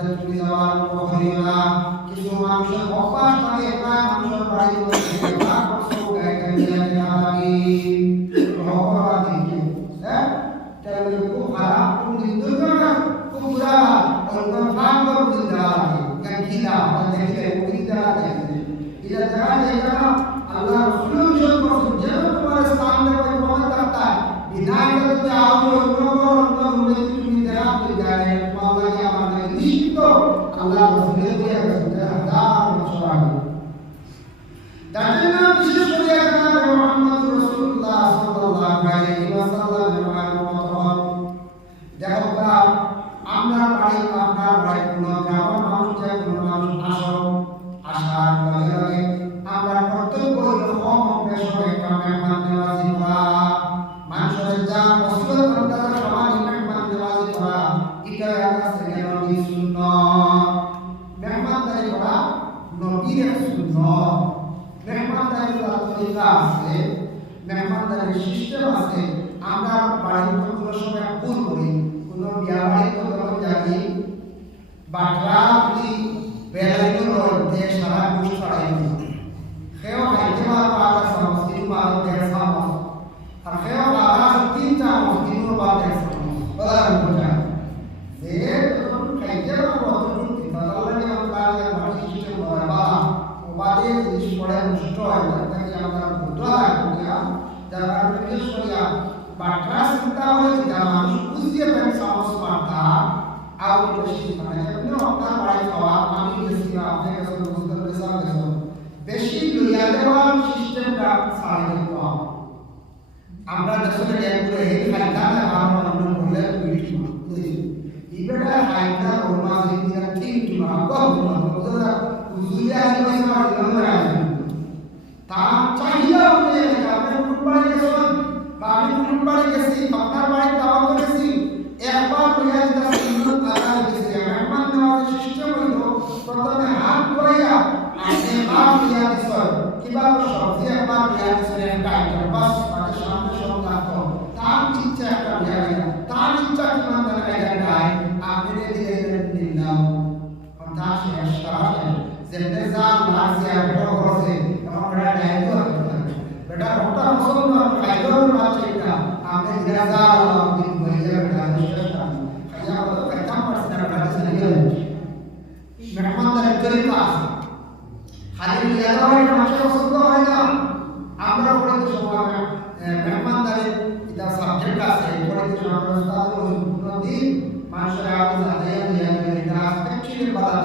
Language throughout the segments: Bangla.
সাথে চলে যাওয়ার কখনো না কিছু মানুষের অভ্যাস থাকে প্রায় মানুষের বাড়ি থেকে ভাগ করছে গায়ে গায়ে লাগে ভগবান দেখে হ্যাঁ তাহলে খুব খারাপ খুব নিন্দনীয় খুব বুড়া অন্য ভাগ করে দেওয়া লাগে কেন কিনা দেখলে উড়িয়ে দেখে এটা দেখা যায় না আল্লাহ রাসূল মিশন করছেন যেন তোমার সামনে কোई প্রমাণ करता है বিধান করতে आओ অন্য মনে তুমি দেখা হয়ে যায় মাওলা কি আমাদের নিশ্চিত আল্লাহ রাসূলের দিয়ে গেছে হাজার বছর আগে তার জন্য বিশেষ করে জনাব মুহাম্মদ রাসূলুল্লাহ সাল্লাল্লাহু আলাইহি ওয়াসাল্লামের মত দেখো আমরা বাড়ি আপনার বাড়ি কোনো গ্রামের মানুষ যে কোনো মানুষ আসার লগে লগে আমরা কর্তব্য হলো কম পেশাবে মেহমান নেওয়াজি করা মানুষের যা মুসিবত ঘটনা সমাজে মেহমান নেওয়াজি করা এটা আছে কেন কি সুন্নাত মেহমানদারি করা নবীর সুন্নাত মেহমানদারি করা তরিকা আছে মেহমানদারি সিস্টেম আছে আমরা বাড়ির কোনো সময় ভুল করি কোনো বিয়া বাড়ি তো যখন যাই বাটরা দি বেলাইনো রয়ে সারা গোষ্ঠ ছড়াই খেও খাইতে পারা সমস্ত মাল দেড় চামচ আর খেও খাওয়া 3 চামচ 3 বা 1 চামচ বলা বুঝা যে যখন খাইতে পারবো তখন তিনবারে আমরা বাড়ি সিস্টেম হয় বা ওবাদে জিনিস পড়ে নষ্ট হয় তাকে আমরা বুঝা করিয়া যারা বিশেষ করিয়া বাটরা চিন্তা করে যে মানুষ বুঝিয়ে পেন চামচ মারতা আর বেশি মানে এমনি আপনার বাড়ি খাওয়া আমি বেশি আপনি কাছে বুঝতে পেরেছেন বেশি লইয়া দেওয়ার সিস্টেমটা সারাই কম আমরা আসলে একবারে খাইতা না আমার মনে করলে বিলটি বুঝি ইবেটা খাইতা ওমা জিনিয়া ঠিক না কম না বুঝলা উজুলিয়া কইছে আর জন্য আছে তা চাহিদা হয়ে আপনি কুরবানি গেছেন বা আমি কুরবানি গেছি আপনার বাড়ি দাওয়াত করেছি একবার লইয়া দিতে সুন্নাত আদায় হয়েছে মেহমান নেওয়ার সিস্টেম হইল প্রথমে হাত ধোয়া আপনি হাত দিয়া দিছেন কিবা সবজি একবার দিয়া দিছেন একটা আইটেম বাস মানে সামনে সব রাখো তার ইচ্ছা একটা দিয়া গেল তার ইচ্ছা কি মানে আইটেম নাই আপনি দিয়ে দিলাম অর্থাৎ শেষ করা যেতে জাল মাসিয়া বড় করছে এখন বড় দায়িত্ব বেটা ওটা পছন্দ খাইলো না সেটা আপনি দিয়া জাল আপনি বইলে বেটা শেষ করা খাইয়া বলো কাম করছেন বেটা সে গেল মেহমানদারি তরিকা আছে খালি ইয়াদাওয়াই মানুষ পছন্দ হয় না আমরা পড়তে সময় মেহমানদারি এটা সাবজেক্ট আছে পড়তে সময় উস্তাদ নদী মানুষের আওয়াজ আদায় হয়ে গেলে এটা অ্যাকচুয়ালি বাধা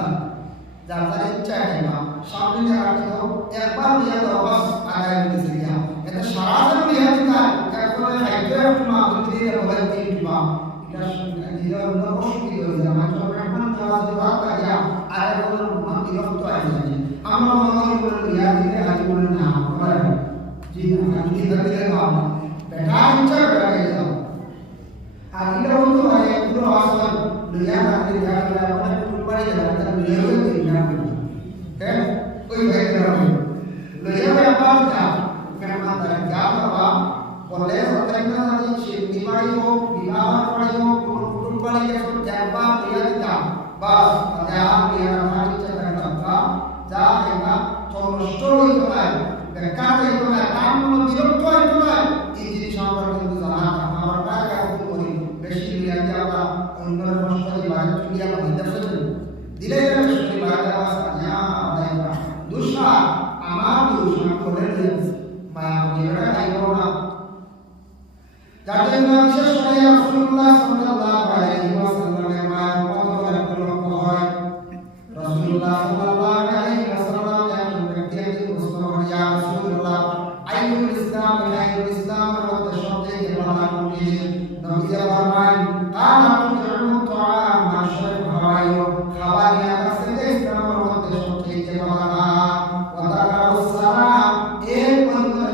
যার যার ইচ্ছা কিনা সামনে রাখো একবার দিয়া দাও বাস আদায় হয়ে গেছে এটা সারাদিন দিয়া দিতা একবার খাইতে তোমা দিয়ে বলে দিন তোমা এটা দিলে অন্য কষ্ট কি হয়ে যায় মানুষ মেহমান আওয়াজ দেওয়া কাজা আর বলে মন বিরক্ত হয়ে যায় আমরা মনে করে ইয়া দিলে আজ বলে না বলে জি না আমি দিলে না বেটা ইচ্ছা করে যাও আর এটা বলতো আরে পুরো আসল দুনিয়া রাতে যারা অনেক কুরবানি দেয় তারা লইয়াও দিন না হ্যাঁ ওই ভাই রাখে লইয়াও ব্যাপার তা মেহমান তারা যা বাবা বলে সত্যাই না জানি সে বিমারি হোক বিবাহ করাই হোক কোন কুরবানি কেসো যাবা লইয়া দিতা বাস যা বিয়া রাখার ইচ্ছা করতা যা হেবা তো নষ্ট হইতো না বেকার হইতো না তার মনে বিরক্ত হইতো না এই জিনিস আমরা কিন্তু জানা আমার টাকা করি বেশি লইয়া যাওয়া অন্য রাষ্ট্রপতি বাড়ি চুলিয়া বা বিদেশে দিলে রাষ্ট্রপতি বাড়ি যাওয়া সানিয়া আদায় করা দুসরা আমার দুসরা করে দিয়েছে মায়া মেয়েরা আইলো না যার জন্য বিশেষ করে রাসূলুল্লাহ সাল্লাল্লাহু আলাইহি ওয়াসাল্লামের মায়ের কত বড় লক্ষ্য হয় রাসূলুল্লাহ সাল্লাল্লাহু আলাইহি ওয়াসাল্লাম একজন ব্যক্তি প্রশ্ন করেন ইয়া রাসূলুল্লাহ আইয়ুল ইসলাম আইয়ুল ইসলামের মধ্যে সবচেয়ে ভালো কোনটি নবী ফরমান কানা তু'মু তুআম মাশরাব খাওয়াইও খাবার নিয়ে কাছে ইসলামের মধ্যে সবচেয়ে ভালো ওয়া তাকাউ সালাম এর মধ্যে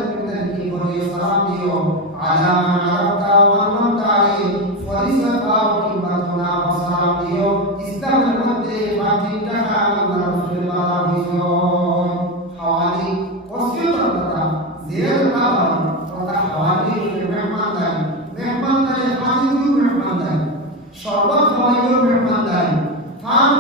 কি বলে সালাম দিও আলা মান আরাফতা ওয়া মান তাই ফরিসা পাও কি বাতনা সালাম দিও ইসলামের মধ্যে মাটিটা আল্লাহ রাসূলুল্লাহ হইছো খাওয়ানি ওসিয়ত কথা জের বাবা কথা খাওয়ানি মেহমানদারি ফাজিলুল মেহমানদারি শরবত খাওয়াইও মেহমানদারি ফান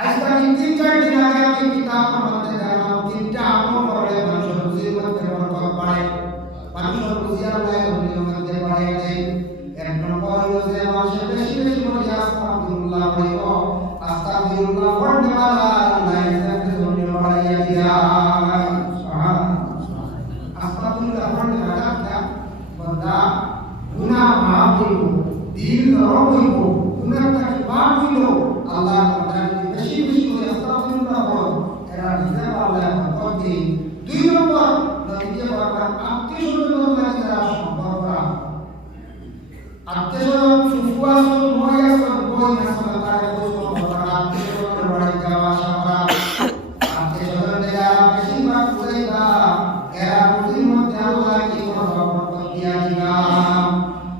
আজকাল 3-4 দিন আগে আমি কিতাব পড়তে গেলাম, 3টা আমল করলে মানুষের রুজির মধ্যে বরকত বাড়ে, মানুষের রুজি আল্লাহ রুজির মধ্যে বাড়িয়ে দেয়। এক নম্বর হলো যে মানুষের বেশি বেশি করে আস্তাগফিরুল্লাহ পড়িব, আস্তাগফিরুল্লাহ পড়লে আল্লাহ ইজ্জতের জন্য বাড়িয়ে দিয়া। সুবহানাল্লাহ। আস্তাগফিরুল্লাহ পড়লে বান্দা গুনাহ মাফ হইব, দিল নরম হইব, গুনাহটা মাফ হইল। আল্লাহ বেশি বেশি করে আস্তাগফিরুল্লাহ পড়ো, এরা নিজে আল্লাহ বরকত দেয়। 2 নম্বর নবীজি বলেন আত্মীয়স্বজন কাছে যারা সম্পর্ক, আত্মীয়স্বজন ফুফু আসল মই আসল বই আসল তারা খোঁজ খবর রাখা, আত্মীয়স্বজনের বাড়ি যাওয়া আসা করা, আত্মীয়স্বজন যারা বেশিরভাগ বুঝাইবা এরা বুঝির মধ্যে আল্লাহ কি করবা বরকত দিয়া দিবা।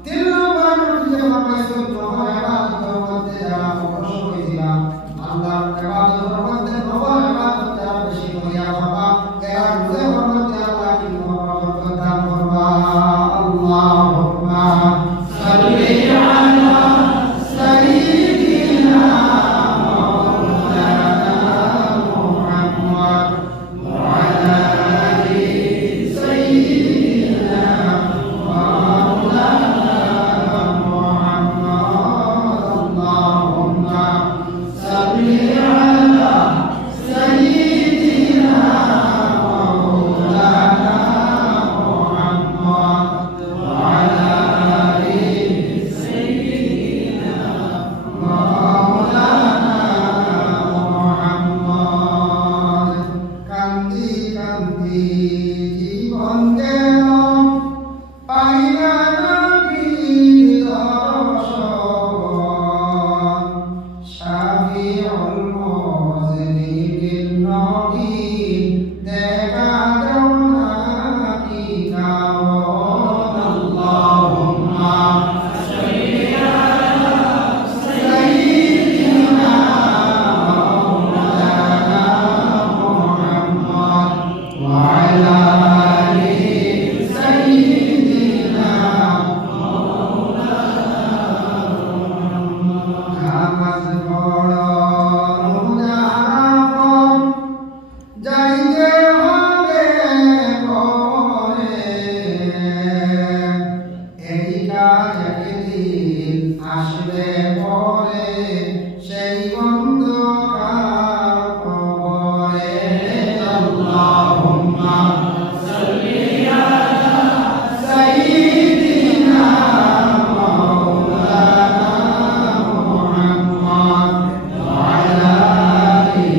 3 নম্বর নবীজি বলেন যখন ইবাদতের মধ্যে যারা অগ্রসর হইছিলা, আল্লাহর ইবাদতের মধ্যে নফল ইবাদত যারা বেশি করিয়া করবা, এরা রোজার মধ্যে আল্লাহ কি করবা বরকত দান করবা। আল্লাহুম্মা সাল্লি আলা সাইয়্যিদিনা মাওলানা মুহাম্মদ ওয়া আলা আলি সাইয়্যিদিনা মাওলানা মুহাম্মদ। আল্লাহুম্মা সাল্লি আলা সাইয়্যিদিনা মাওলানা মুহাম্মদ ওয়া আলা আলি সাইয়্যিদিনা মাওলানা মুহাম্মদ। কান্দি কান্দি জীবন গেল, পাইলা না নবীর দর্শন, শাফিউল মুজনিবিন নবী দেখা দাও না কি কারণ। আল্লাহুম্মা সাল্লি আলা সাইয়্যিদিনা মাওলানা মুহাম্মদ ওয়া আলা আলি সাইয়্যিদিনা নামাজ পড়ো রোজা রাখো, যাইতে হবে কবরে, এই কাজ একদিন আসবে পরে, সেই অন্ধকার কবরে। আল্লাহুম্মা সাল্লি আলা সাইয়্যিদিনা মাওলানা মুহাম্মদ ওয়া আলা আলি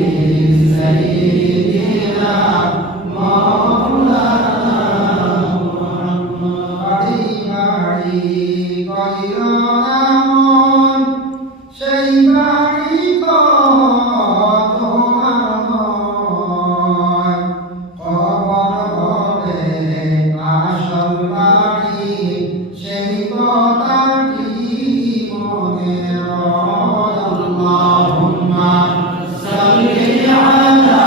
সাইয়্যিদিনা মাওলানা মুহাম্মদ। বাড়ি বাড়ি কইর না মন, সেই বাড়ি তোমার নয়, কবর হবে আসল বাড়ি, সেই কথাটি মনে রয়। আল্লাহুম্মা সাল্লি আলা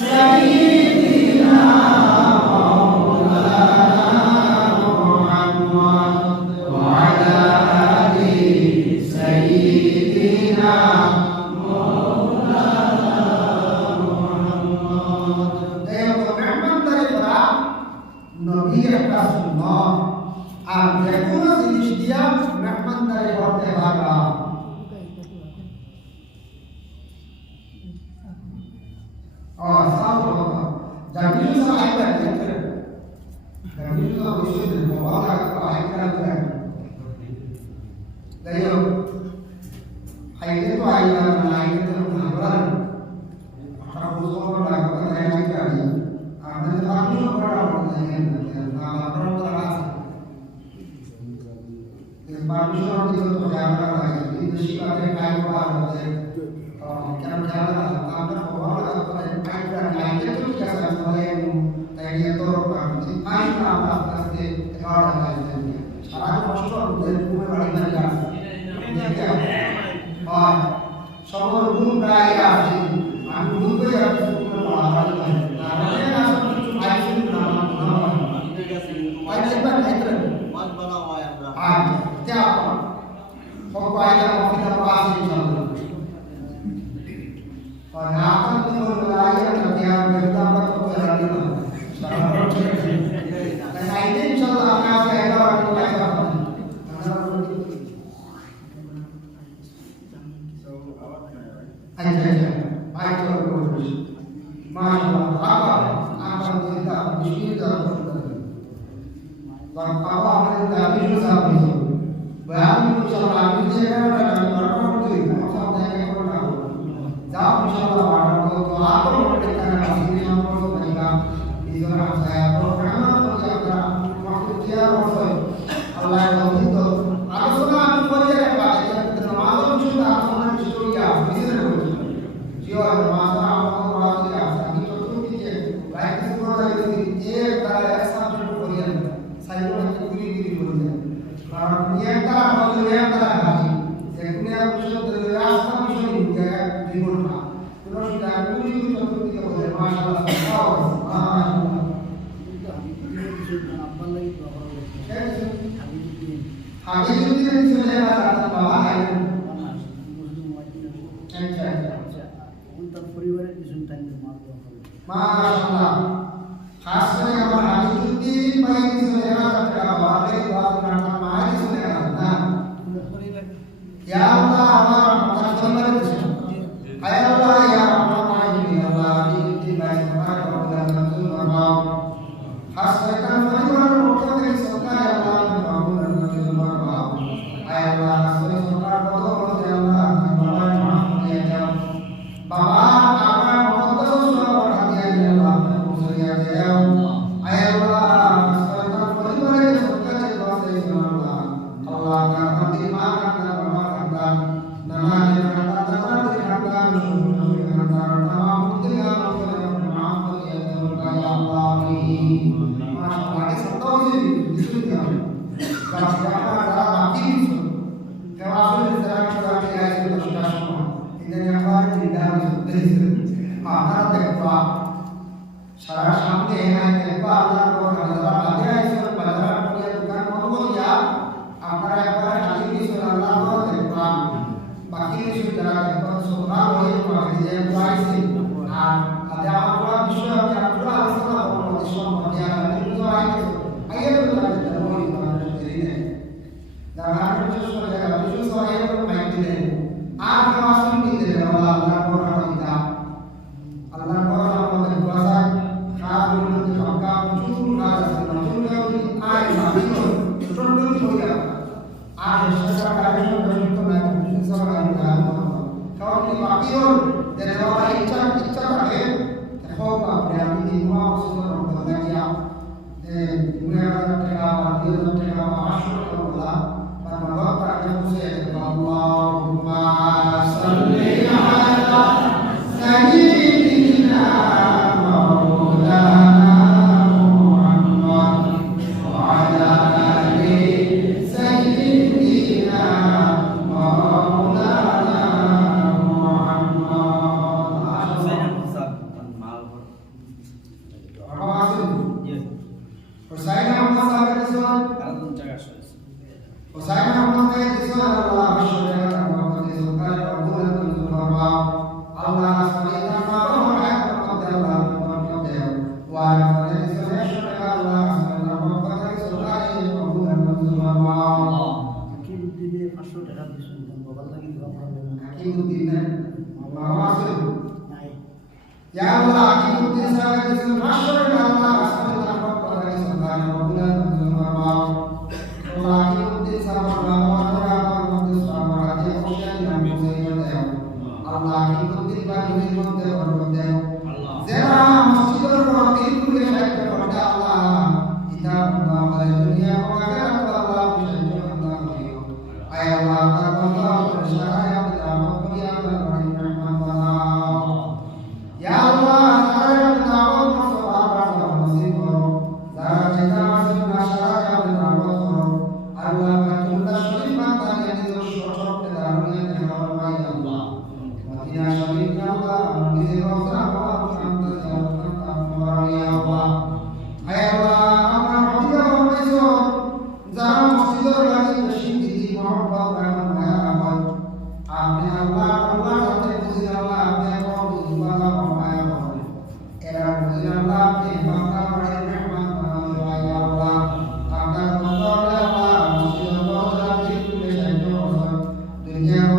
সাইয়্যিদিনা মাওলানা মুহাম্মদ ওয়া আলা আলি সাইয়্যিদিনা মাওলানা মুহাম্মদ। এই মেহমানদারি করা নবীর একটা সুন্নাত, আর যে কোনো জিনিস দিয়া মেহমানদারি করতে পারবা। সালাম আলাইকুম জামিল সাহেব দেখতে জামিল সাহেব বসে বাবা লাগা আইকা করে দাইও আইতে তো আইনা না আইতে তো ভাবলাম আমরা বুঝবো না কথা নাই কারি আমাদের পাবলিক করা আমাদের না আমরা তো আছে এই পাবলিক দিকে তো ক্যামেরা লাগে এই বেশি কাজে কাজ করা আছে কেন জানা আমরা বাবা লাগা করে আইটা আইতে তো ঠিক আছে আমরা তাই তো কাজ আইনা আমরা আস্তে এগারো লাগে সারা কষ্ট আমাদের ঘুমে বাড়ি না যায় আর সকল গুণ প্রায় আছে আমি ভুলতে যাচ্ছি কোনো বাড়াবাড়ি নাই আমাদের আসলে কিছু আইসিন না আইসিন বা ক্ষেত্রে মত বলা হয় আমরা আর যা হোক আইটা অফিসে পাস ইনশাআল্লাহ আচ্ছা বাইক করে মাশাআল্লাহ apa kita bismillah dan apa yang kami bisa itu bahan insyaallah kami jangan ada orang itu maksudnya yang kita jawab insyaallah ada to apa mereka kasih yang perlu mereka itu saya program kerja waktu dia masuk Allah yang itu alusna আমি করে রাখবা এটা নামাজ শুধু আসমান historia bisa jiwa masa apa orang dia আমি চতুর্দিকে প্র্যাকটিস করা যায় এর দ্বারা এক সাবজেক্ট করিয়েন সাইকোলজি গুলি করিয়েন কারণ একটা আমাদের একটা আছে যেখানে বিষয় ধরে রাস্তা বিষয় নিয়ে দুই ঘন্টা পুরো সেটা গুলি চতুর্দিকে বলে মাশাআল্লাহ মাশাআল্লাহ আগে যদি চলে আসা বাবা আইন আচ্ছা তার পরিবারের কিছু টাইম মারবো মাশাআল্লাহ খাস করে আমার আগে যদি পাই চলে আসা বাবা এই বাবা নাম মাই চলে আসা না পরিবার ইয়া আল্লাহ আমার কথা শুনবার কিছু আয় আল্লাহ ইয়া আমার মাই আল্লাহ এই ভাই আমার কথা শুনবার বাবা খাস করে তার পরিবারের পক্ষ থেকে সরকার আল্লাহ মাহবুব শুনবার বাবা আয় আল্লাহ আসলে সরকার কত বড় আল্লাহ বাবা মাফ করে দাও বাবা আমার মত শুনবার বাবা দিয়ে আল্লাহ মুসলিয়া দাও আয় আল্লাহ আসলে তার পরিবারের সরকার দোয়া করে আল্লাহ আল্লাহ তাআলা দিমা কাটা বাবা কাটা নামাজ কাটা তামাম কাটা শুনুন কাটা তামাম মুদ্রা মাফ করে দাও ইয়া আল্লাহ আমিন মাশাআল্লাহ এই সত্য দিতে হবে কারণ আমরা যারা বাকি কিছু কেউ আসলে যারা যারা আছে দশটা সময় এখানে আবার চিন্তা করতে আপনারা দেখবা সারা সামনে দেখবা আল্লাহর কথা যারা বাদে আছে বাজার করে দোকান বন্ধ করিয়া আপনারা একবার হাজির কিছু আল্লাহর কথা দেখবা বাকি কিছু যারা দেখবা সুবহান হয়ে পাবে যে পাইছে আর আদে আমার পুরো বিষয় আমি পুরো আলোচনা করব দেশের মধ্যে আমি কিন্তু আইয়ে বলতে ওই মানুষ দেরি নেই যারা কিছু সরে কিছু সরে মাইক দিলেন আর কেউ আসুন দিতে আল্লাহ কথা দিতা আল্লাহর কথা আমাদের ভাষা খাস বলতে সরকার প্রচুর কাজ আছে নতুন যদি আয় ভাবিত ছোট হইয়া আর সরকার কার্যক্রম করতে না কিছু সরকার কারণ এই বাকিও যে দেওয়া ইচ্ছা থাকে দেখো আপনি আমি দিমা অসুস্থ করতে লাগিয়া দুনিয়া টাকা বা 2000 টাকা বা 500 টাকা বলা বা নগদ টাকা বসে আল্লাহুম্মা সাল্লি আলা সাইয়্যিদিনা মাওলানা মুহাম্মদ ওয়া আলা আলি সাইয়্যিদিনা মাওলানা Husain Ahmad sahabat Islam কারণ জায়গা শুনেছে Husain Ahmad ke Islam Allah masyarakat Muhammad Sultan Abdul Mustafa Allah asma'ina ma'ruf Allah Muhammad wa ala sallallahu Allah asma'ina Muhammad Sultan Abdul Mustafa কিবুদ্দিনে 500 টাকা দিছেন বাবার লাগি দোয়া করবেন Hakimuddin Mawasul নাই Ya Allah Hakimuddin sahabat Islam masyarakat Allah asma'ina Muhammad Sultan Abdul Mustafa Allah Hakimuddin sahabat Allah Hakimuddin bagi mudde mudde যারা মসজিদের প্রতি তুলে সাহায্য করতে আল্লাহ কিতাব আল্লাহ দুনিয়া ও আখিরাত আল্লাহ সাহায্য করতে করিও আয় আল্লাহ তাআলা সাহায্য দাও করিয়া বাড়ি রহমান বানাও ইয়া আল্লাহ সাহায্য দাও সবার বাবা নসিব করো যারা যেটা আসল না সাহায্য দাও করো আল্লাহ বাতুল্লাহ শরীফ মাতা নিজের সচক্ষে দাঁড়িয়ে দেখাও ভাই আল্লাহ মদিনা শরীফ আল্লাহ নিজের রওজা dunia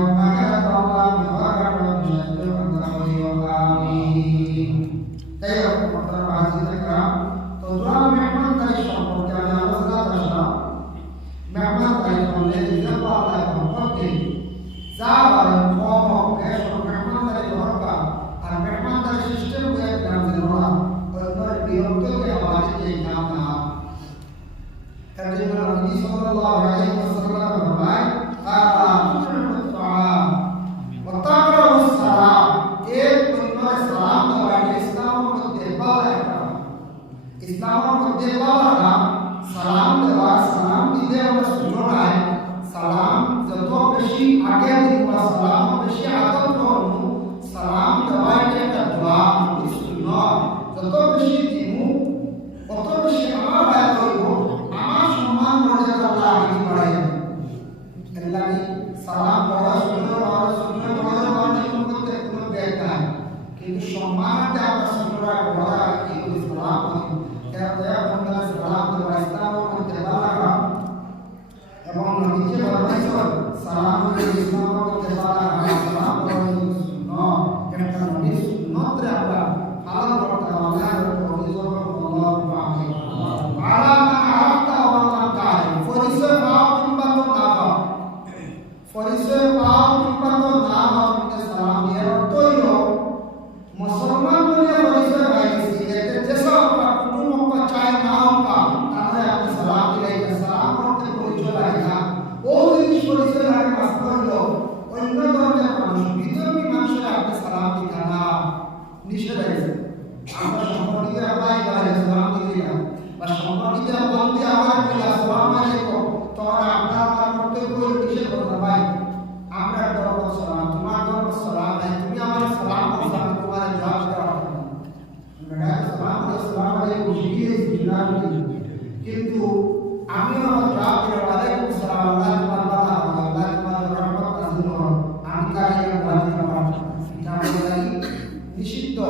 নিষিদ্ধ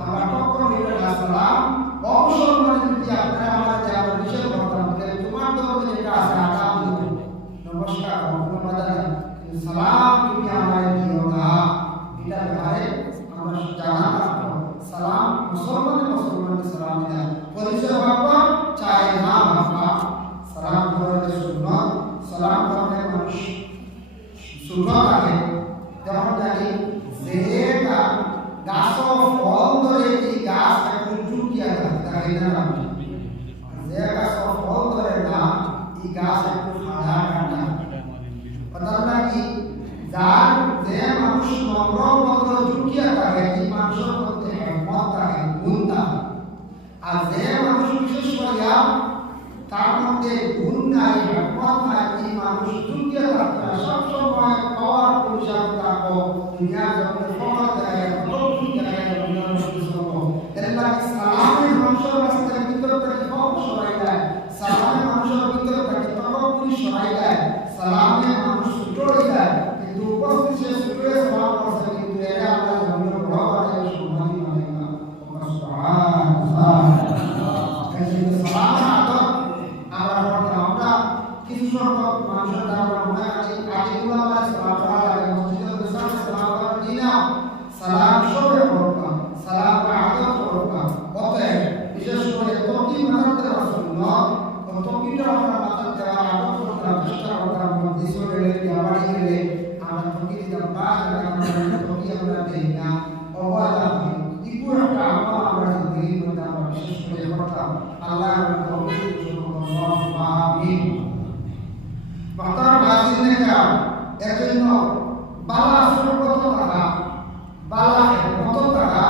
আমরা কখনো এটা না সালাম অবসম্মানে যদি আপনারা আমাদের আমরা নিষেধ করতাম তাহলে তোমার ধর্মে যেটা আছে আদাব নমস্কার ধন্যবাদ সালাম তুমি আমাদের দিও না এটা ব্যাপারে আমরা জানা সালাম মুসলমানকে সালাম দেয় পরিচয় বাবা চাই না বাবা সালাম করতে সুন্নাত সালাম করতে মানুষ সুন্নাত আছে যেমন জানি যেটা গাছ ফল ধরে এই গাছ একটু চুকিয়া থাকে না যে গাছ ফল ধরে না এই গাছ একটু খাড়া কাটা কথা নাকি যার যে মানুষ নম্র ভদ্র চুকিয়া থাকে এই মানুষের মধ্যে হিম্মত থাকে গুণ থাকে আর যে মানুষ বিশেষ করিয়া তার মধ্যে গুণ নাই হিম্মত নাই এই মানুষ চুকিয়া থাকে সবসময় পাওয়ার পরিচালক থাকো দুনিয়ার জগতে ফল দেয় প্রভু দেয় দুনিয়ার মধ্যে সব এল্লাহ সালামের মানুষের রাস্তায় ভিতর থেকে ফল সরাই দেয় সালামের মানুষের ভিতর থেকে তকব্বুরি সরাই দেয় সালামের মানুষ ছুটোই দেয় কিন্তু উপস্থিত সে ছুটোই সালাম করছে কিন্তু এরা আল্লাহ জমির বড় বাড়ায় সম্মানী মানে না সুবহানাল্লাহ এই সালামের আদব আমরা করতাম আমরা কিছু সংখ্যক মানুষের দ্বারা মনে আছে আদিগুলো আমরা সালাম করা লাগে মসজিদের বিশাল সালাম করা দিই না সালাম সবে করতাম সালাম আদব করতাম অতএব বিশেষ করে তকি মাথার দেওয়া সুন্নত ও তকিটা আমরা মাথার দেওয়া আদব করতাম চেষ্টা করতাম মসজিদে গেলে বিয়াবাড়ি গেলে আমরা তকি দিতাম না আমরা তকি আমরা দেই না অবহেলা করি ইকু একটা আমল আমরা জিন্দগির মধ্যে আমরা বিশেষ করে করতাম আল্লাহ আমাদের তৌফিক দান করুন আমিন محترم حاضرین کرام এর জন্য বালা সুরগত থাকা বালা মত থাকা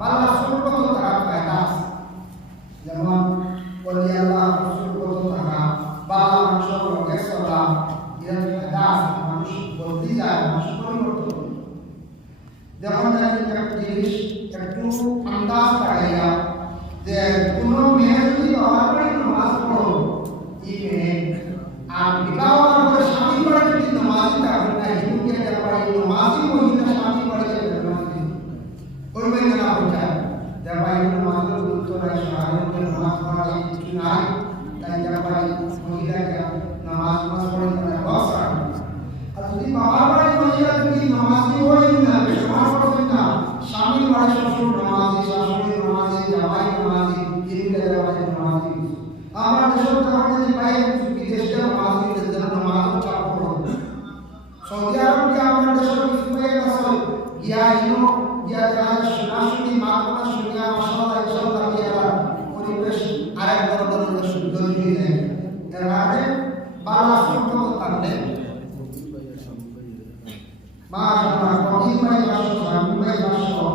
বালা সুরগত থাকা ফায়দা আছে যেমন ওলি আল্লাহ সুরগত থাকা বালা মানুষের লগে চলা এর ফায়দা আছে মানুষ বদলি যায় মানুষ পরিবর্তন যেমন একটা জিনিস একটু আন্দাজ লাগাইয়া যে কোনো মেয়ে যদি বাবার বাড়ি নামাজ পড়ো এই মেয়ে আর বিবাহ করে স্বামী বাড়ি যদি নামাজি থাকবে না হিন্দুকে দেওয়া নামাজি মহিলা স্বামী বাড়ি যাবে নামাজি ওই মেয়ে না বোঝায় দেওয়া নামাজের গুরুত্ব নাই সাধারণত নামাজ পড়া কিছু নাই তাই দেওয়া মহিলাকে নামাজ পড়ে তারা বসা আর যদি বাবার বাড়ি মহিলা যদি নামাজি হয় না নামাজ পড়বে না স্বামী বাড়ি শ্বশুর নামাজি শাশুড়ি নামাজি জামাই নামাজি হিন্দুকে দেওয়া নামাজি আমার দেশের কারণে ভাই বিদেশে নামাজীদের জন্য নামাজ চাপ করো সৌদি আরব কি আমার দেশের বিস্ময়ে আছে গিয়া ইনো গিয়া যারা শুনাশুনি মাতনা শুনিয়া মাশাআল্লাহ ইনশাআল্লাহ গিয়া পরিবেশ আরেক ধরনের শুদ্ধ হয়ে যায় এর মানে বালা সম্পর্ক থাকলে মাশাআল্লাহ কবি ভাই মাশাআল্লাহ আমি ভাই মাশাআল্লাহ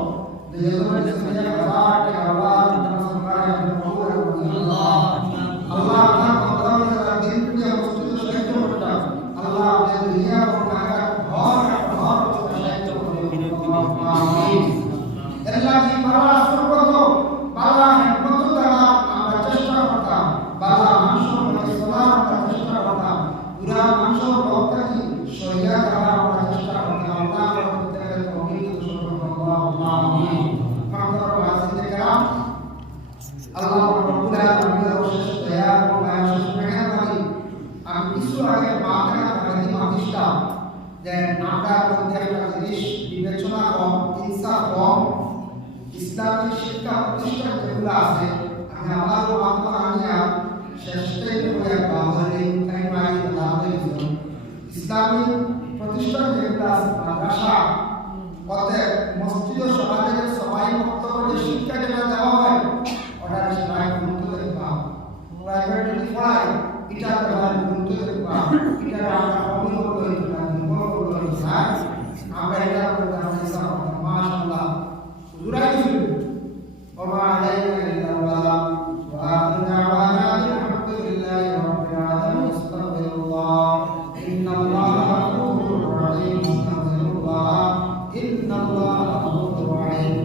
যেজন্য যে হাজার টাকা আল্লাহ তাআলা আল্লাহ Allah akan membangun dalam diri dia mesti syaitan berda. Allah akan dia mengangkat hor syaitan. Amin. Allah di para surga bala hikmat dalam আমরা চেষ্টা করতাম bala মানুষের মধ্যে সালাম আমরা চেষ্টা করতাম পুরা মানুষের রক্তকে সহিয়া করা আমরা চেষ্টা করতাম আল্লাহ আমাদের তৌফিক দান আমিন মাহতারাম হাজিরিন کرام আল্লাহ রাব্বুল আলামিনের অশেষ দয়া ও মায়া মেহেরবানি আমি কিছু আগে মাথায় রাখি মাটিটা যে আমরা মধ্যে একটা জিনিস বিবেচনা কম ইনসাফ কম ইসলামিক শিক্ষা প্রতিষ্ঠান যেগুলো আছে আমি আমারও মাথা আনিয়া শেষটাই করে বাঙালি তাই মাই লাভে ইসলামিক প্রতিষ্ঠান যেগুলো আছে মাদ্রাসা অতএব মসজিদ ও সমাজের সবাই বক্তব্য যে শিক্ষা যেটা দেওয়া হয় ওটা সবাই গুরুত্ব দেবা প্রাইভেটলি পড়াই এটা ব্যবহার গুরুত্ব দেবা এটা আমরা অভিযোগ করি না নির্ভর করি না আমরা এটা করতে আমরা ইসলাম মাশাআল্লাহ হুজুরাই দিছিল ওমা আলাইনা ইল্লা বালাগ ওয়া আখিরু দাওয়ানা আলহামদুলিল্লাহি রাব্বিল আলামিন আস্তাগফিরুল্লাহ ইন্নাল্লাহা গফুরুর রহিম আস্তাগফিরুল্লাহ ইন্নাল্লাহা গফুরুর রহিম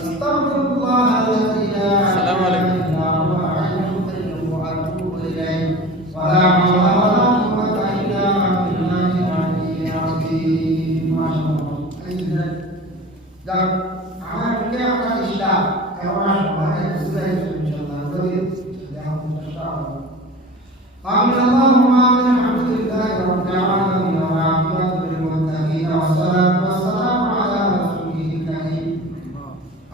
আস্তাগফিরুল্লাহ আল্লাযী লা ইলাহা ইল্লা হুয়া আল-হাইয়্যুল কাইয়্যুম ওয়া আতুবু ইলাইহি ওয়া লা হাওলা ওয়া লা কুওয়াতা ইল্লা বিল্লাহিল আলিয়্যিল আযীম মাশাআল্লাহ। আমার আমরা সবাই বুঝাই ইনশাআল্লাহ করি দেখা চেষ্টা করব آمين اللهم آمين الحمد لله رب العالمين والعاقبة للمتقين والصلاة والسلام على رسوله الكريم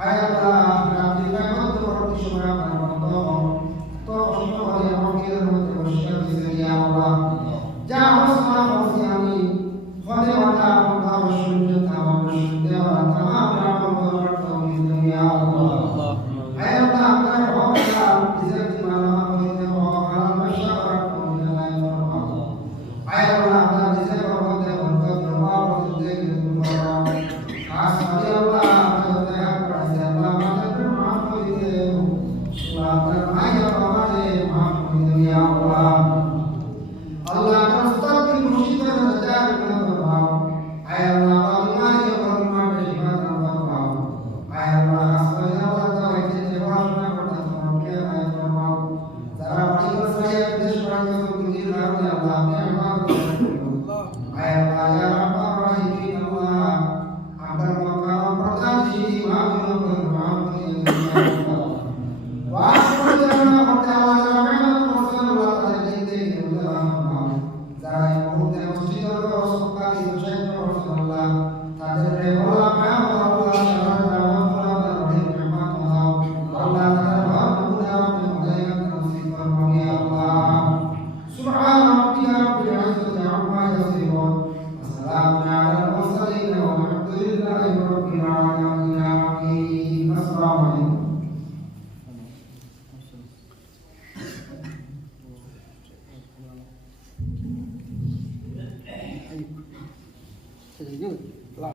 أيا الله رب العالمين رب شكرا ونطوع طوع شكرا يا رب والشكر يا الله جاء وصلنا وصيامي خذ وتعالى الله والشكر والشكر وتمام رحمة والتوحيد يا الله أيا الله أكبر وأكبر بزكت ما